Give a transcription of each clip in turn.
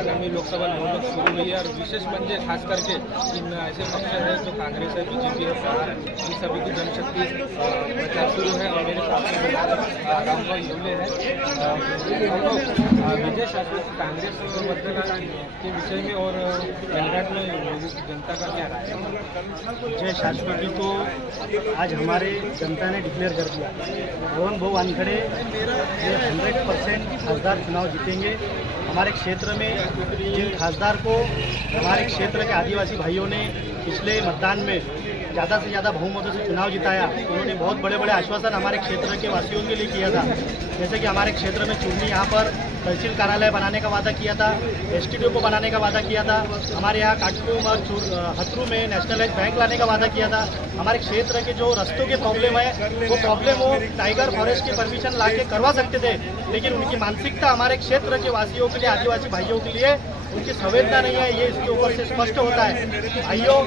आगामी लोकसभा निवडणूक सुरू हुई है और विशेष म्हणजे खास करके इन ऐसे पक्ष हैं जो कांग्रेस है, बीजेपी है, सहार, इन सभी की जनशक्ति प्रचार शुरू है। और मेरे साथ रामभाई येवले हैं। विजय शासकीय कांग्रेस मतदान के विषय में और मेलघाट में लोगों की जनता का क्या राय है? विजय शासकीय को आज हमारे जनता ने डिक्लेयर कर दिया। रोहन भाऊ वानखड़े ये 100% खासदार चुनाव जीतेंगे। हमारे क्षेत्र में जिन खासदार को हमारे क्षेत्र के आदिवासी भाइयों ने पिछले मतदान में ज़्यादा से ज़्यादा बहुमतों से चुनाव जिताया, उन्होंने बहुत बड़े बड़े आश्वासन हमारे क्षेत्र के वासियों के लिए किया था। जैसे कि हमारे क्षेत्र में चूरनी यहाँ पर तहसील कार्यालय बनाने का वादा किया था, एसटीडीओ को बनाने का वादा किया था, हमारे यहाँ काटकुम और हथरू में नेशनलाइज बैंक लाने का वादा किया था। हमारे क्षेत्र के जो रस्तों के प्रॉब्लम है वो प्रॉब्लम वो टाइगर फॉरेस्ट की परमिशन ला के करवा सकते थे, लेकिन उनकी मानसिकता हमारे क्षेत्र के वासियों के लिए, आदिवासी भाइयों के लिए उनकी संवेदना नहीं है, ये इसके ऊपर से स्पष्ट होता है। भाइयों,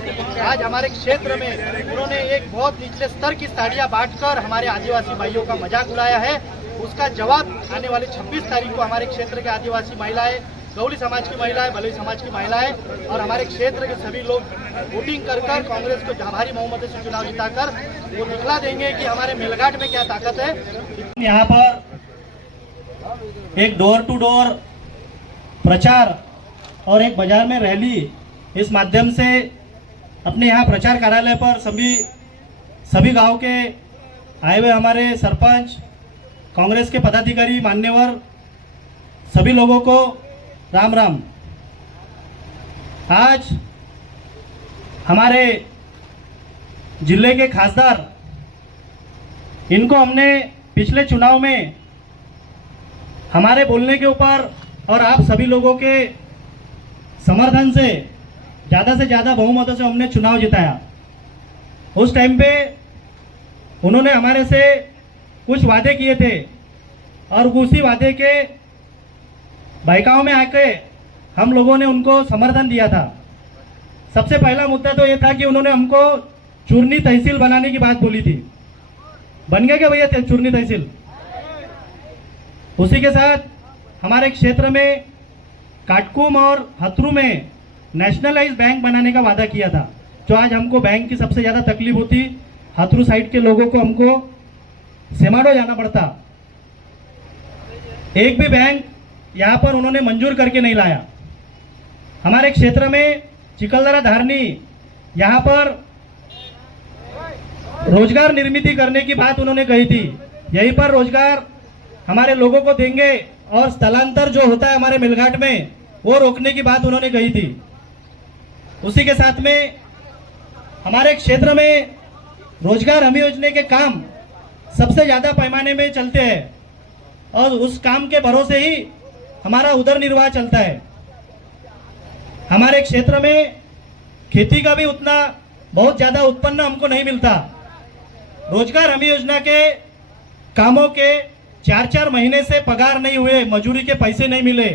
आज हमारे क्षेत्र में उन्होंने एक बहुत निचले स्तर की साड़ियाँ बांटकर हमारे आदिवासी भाइयों का मजाक उड़ाया है। उसका जवाब आने वाले 26 तारीख को हमारे क्षेत्र के आदिवासी महिलाएं, गौली समाज की महिलाएं, भलोई समाज की महिलाएं और हमारे क्षेत्र के सभी लोग वोटिंग कर कांग्रेस को भारी बहुमत से चुनाव जिताकर वो दिखला देंगे कि हमारे मेलघाट में क्या ताकत है। यहाँ पर एक डोर टू डोर प्रचार और एक बाजार में रैली, इस माध्यम से अपने यहाँ प्रचार कार्यालय पर सभी गांव के आए हुए हमारे सरपंच, कांग्रेस के पदाधिकारी, मान्यवर सभी लोगों को राम राम। आज हमारे जिले के खासदार, इनको हमने पिछले चुनाव में हमारे बोलने के ऊपर और आप सभी लोगों के समर्थन से ज़्यादा बहुमतों से हमने चुनाव जिताया। उस टाइम पे उन्होंने हमारे से कुछ वादे किए थे और उसी वादे के बहकाव में आके हम लोगों ने उनको समर्थन दिया था। सबसे पहला मुद्दा तो ये था कि उन्होंने हमको चूरनी तहसील बनाने की बात बोली थी। बन गए क्या भैया चूरनी तहसील? उसी के साथ हमारे क्षेत्र में काटकुम और हथरू में नेशनलाइज बैंक बनाने का वादा किया था। जो आज हमको बैंक की सबसे ज़्यादा तकलीफ होती, हथरू साइड के लोगों को हमको सेमाडो जाना पड़ता। एक भी बैंक यहाँ पर उन्होंने मंजूर करके नहीं लाया। हमारे क्षेत्र में चिकलदरा धारनी, यहाँ पर रोजगार निर्मित करने की बात उन्होंने कही थी। यहीं पर रोजगार हमारे लोगों को देंगे और स्थलांतर जो होता है हमारे मेलघाट में वो रोकने की बात उन्होंने कही थी। उसी के साथ में हमारे क्षेत्र में रोजगार हमी योजना के काम सबसे ज़्यादा पैमाने में चलते हैं और उस काम के भरोसे ही हमारा उदर निर्वाह चलता है। हमारे क्षेत्र में खेती का भी उतना बहुत ज़्यादा उत्पन्न हमको नहीं मिलता। रोजगार हमी योजना के कामों के 4-4 महीने से पगार नहीं हुए, मजूरी के पैसे नहीं मिले।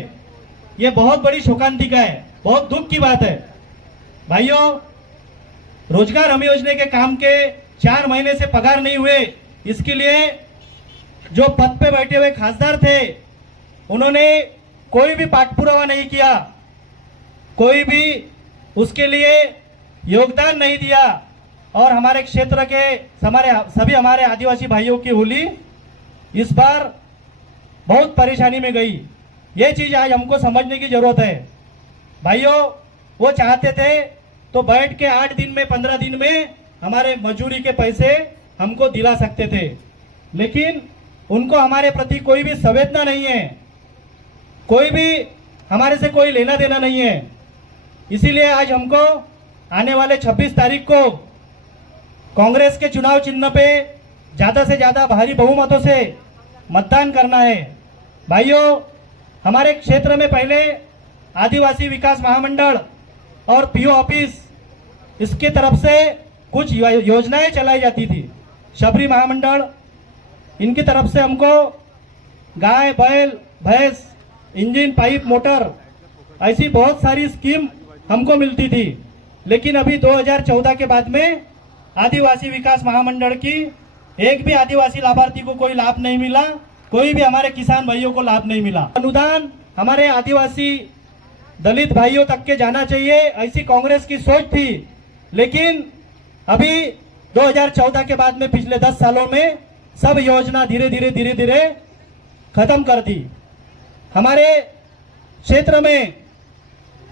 ये बहुत बड़ी शोकांतिका है, बहुत दुख की बात है। भाइयों, रोजगार हमी योजना के काम के 4 महीने से पगार नहीं हुए, इसके लिए जो पद पे बैठे हुए खासदार थे उन्होंने कोई भी पाठपुरावा नहीं किया, कोई भी उसके लिए योगदान नहीं दिया और हमारे क्षेत्र के सभी हमारे आदिवासी भाइयों की होली इस बार बहुत परेशानी में गई। ये चीज़ आज हमको समझने की ज़रूरत है। भाइयों, वो चाहते थे तो बैठ के 8 दिन में 15 दिन में हमारे मजूरी के पैसे हमको दिला सकते थे, लेकिन उनको हमारे प्रति कोई भी संवेदना नहीं है, कोई भी हमारे से कोई लेना देना नहीं है। इसीलिए आज हमको आने वाले 26 तारीख को कांग्रेस के चुनाव चिन्ह पे ज़्यादा से ज़्यादा भारी बहुमतों से मतदान करना है। भाइयों, हमारे क्षेत्र में पहले आदिवासी विकास महामंडल और पीओ ऑफिस, इसके तरफ से कुछ योजनाएं चलाई जाती थी। शबरी महामंडल, इनकी तरफ से हमको गाय, बैल, भैंस, इंजन, पाइप, मोटर, ऐसी बहुत सारी स्कीम हमको मिलती थी। लेकिन अभी 2014 के बाद में आदिवासी विकास महामंडल की एक भी आदिवासी लाभार्थी को कोई लाभ नहीं मिला, कोई भी हमारे किसान भाइयों को लाभ नहीं मिला। अनुदान हमारे आदिवासी दलित भाइयों तक के जाना चाहिए, ऐसी कांग्रेस की सोच थी। लेकिन अभी 2014 के बाद में पिछले 10 सालों में सब योजना धीरे धीरे खत्म कर दी। हमारे क्षेत्र में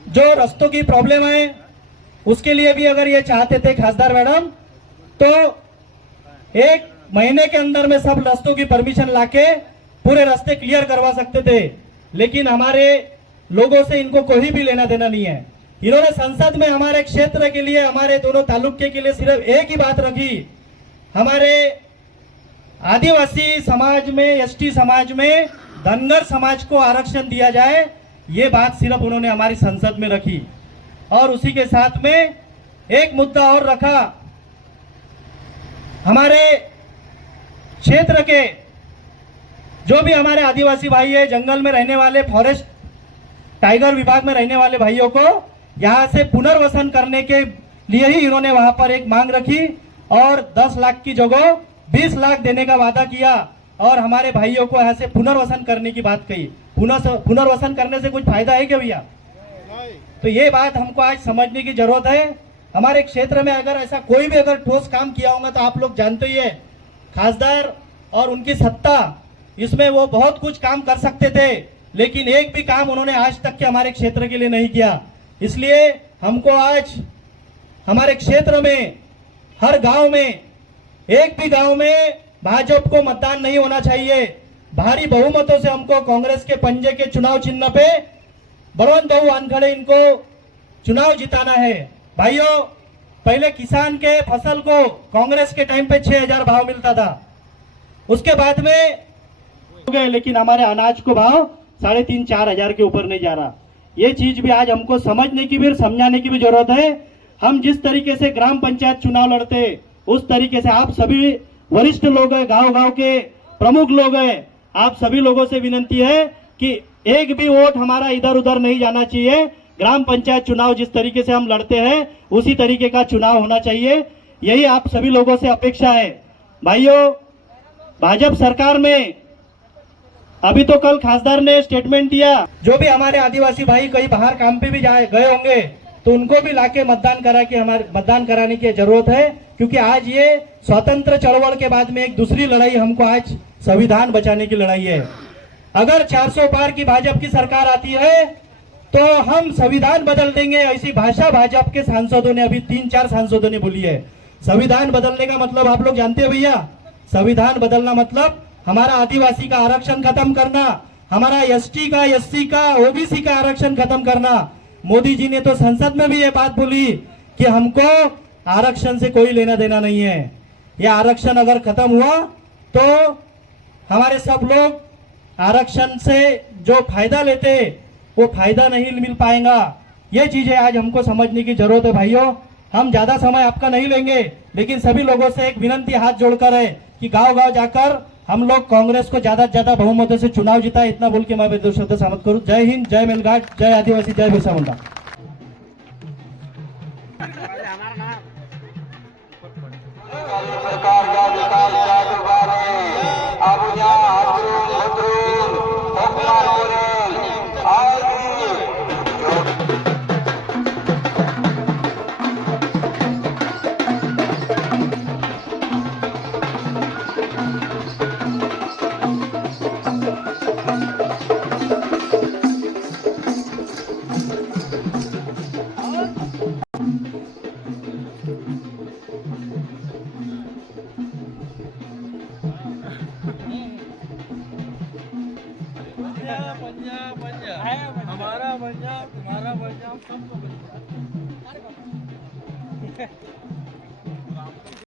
जो रास्तों की प्रॉब्लम है उसके लिए भी अगर ये चाहते थे खासदार मैडम तो 1 महीने के अंदर में सब रास्तों की परमिशन लाके पूरे रास्ते क्लियर करवा सकते थे। लेकिन हमारे लोगों से इनको कोई भी लेना देना नहीं है। इन्होंने संसद में हमारे क्षेत्र के लिए, हमारे दोनों तालुके के लिए सिर्फ एक ही बात रखी, हमारे आदिवासी समाज में, एसटी समाज में धनगर समाज को आरक्षण दिया जाए, ये बात सिर्फ उन्होंने हमारी संसद में रखी। और उसी के साथ में एक मुद्दा और रखा, हमारे क्षेत्र के जो भी हमारे आदिवासी भाई है, जंगल में रहने वाले, फॉरेस्ट टाइगर विभाग में रहने वाले भाइयों को यहां से पुनर्वसन करने के लिए ही इन्होंने वहां पर एक मांग रखी और 10 लाख की जगह 20 लाख देने का वादा किया और हमारे भाइयों को यहाँ से पुनर्वसन करने की बात कही। पुनर्वसन करने से कुछ फायदा है क्या भैया? तो ये बात हमको आज समझने की जरूरत है। हमारे क्षेत्र में अगर ऐसा कोई भी अगर ठोस काम किया होगा तो आप लोग जानते ही है, खासदार और उनकी सत्ता, इसमें वो बहुत कुछ काम कर सकते थे, लेकिन एक भी काम उन्होंने आज तक के हमारे क्षेत्र के लिए नहीं किया। इसलिए हमको आज हमारे क्षेत्र में हर गांव में, एक भी गांव में भाजपा को मतदान नहीं होना चाहिए। भारी बहुमतों से हमको कांग्रेस के पंजे के चुनाव चिन्ह पे बलवंत भाऊ वानखड़े इनको चुनाव जिताना है। भाइयों, पहले किसान के फसल को कांग्रेस के टाइम पे 6000 भाव मिलता था, उसके बाद में हो गए, लेकिन हमारे अनाज को भाव 3,500-4 हजार के ऊपर नहीं जा रहा। ये चीज भी आज हमको समझने की भी, समझाने की भी जरूरत है। हम जिस तरीके से ग्राम पंचायत चुनाव लड़ते, उस तरीके से आप सभी वरिष्ठ लोग हैं, गांव-गांव के प्रमुख लोग हैं, आप सभी लोगों से विनती है कि एक भी वोट हमारा इधर उधर नहीं जाना चाहिए। ग्राम पंचायत चुनाव जिस तरीके से हम लड़ते हैं उसी तरीके का चुनाव होना चाहिए, यही आप सभी लोगों से अपेक्षा है। भाइयों, भाजपा सरकार में अभी तो कल खासदार ने स्टेटमेंट दिया, जो भी हमारे आदिवासी भाई कहीं बाहर काम पे भी गए होंगे तो उनको भी लाके मतदान कराने की जरूरत है, क्योंकि आज ये स्वतंत्र चळवळ के बाद में एक दूसरी लड़ाई हमको आज संविधान बचाने की लड़ाई है। अगर 400 पार की भाजपा की सरकार आती है तो हम संविधान बदल देंगे, ऐसी भाषा भाजपा के सांसदों ने, अभी 3-4 सांसदों ने बोली है। संविधान बदलने का मतलब आप लोग जानते हैं भैया? संविधान बदलना मतलब हमारा आदिवासी का आरक्षण खत्म करना, हमारा एसटी का, एससी का, ओबीसी का आरक्षण खत्म करना। मोदी जी ने तो संसद में भी ये बात बोली कि हमको आरक्षण से कोई लेना देना नहीं है। यह आरक्षण अगर खत्म हुआ तो हमारे सब लोग आरक्षण से जो फायदा लेते वो फायदा नहीं मिल पाएगा। ये चीजें आज हमको समझने की जरूरत है। भाइयों, हम ज्यादा समय आपका नहीं लेंगे, लेकिन सभी लोगों से एक विनंती हाथ जोड़कर है कि गांव-गांव जाकर हम लोग कांग्रेस को ज्यादा से ज्यादा बहुमतों से चुनाव जिताए। इतना बोल के मैं दो शब्द समाप्त करूं। जय हिंद, जय मेलघाट, जय आदिवासी, जय बिरसा मुंडा। हमारा पंजाब, तुम्हारा पंजाब, सबको